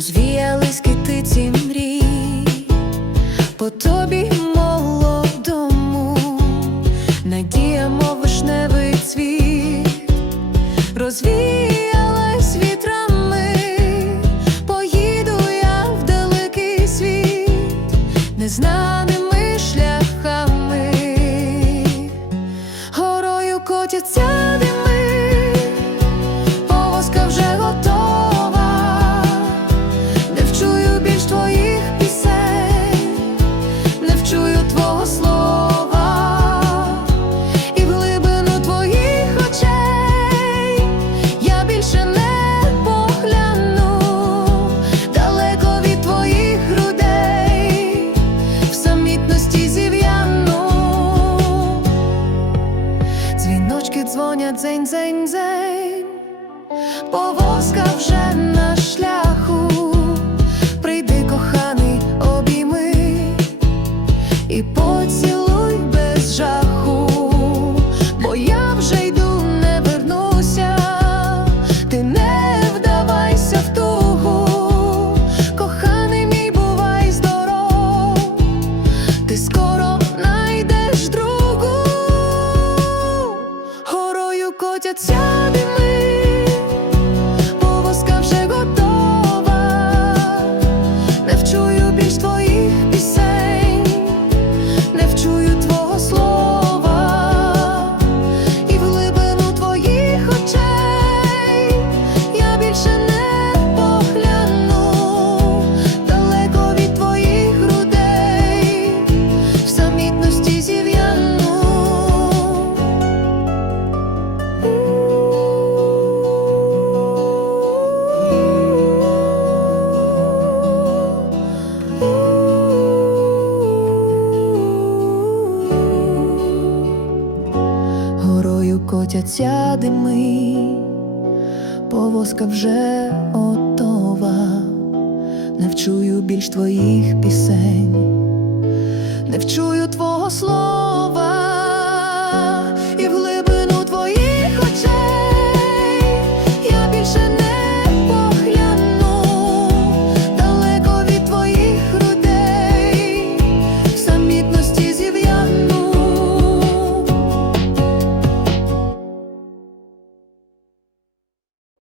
розвіялись китиці мрій, по тобі молодому, надія, мов вишневий цвіт, розвіялась вітрами, поїду я в далекий світ, незнаними шляхами, горою котяться дзвонять дзень, дзень, дзень, повозка вже на шляху. Прийди, коханий, обійми і поцілуй Горою котяться дими, повозка вже готова, не вчую більш твоїх пісень, не вчую твого слова.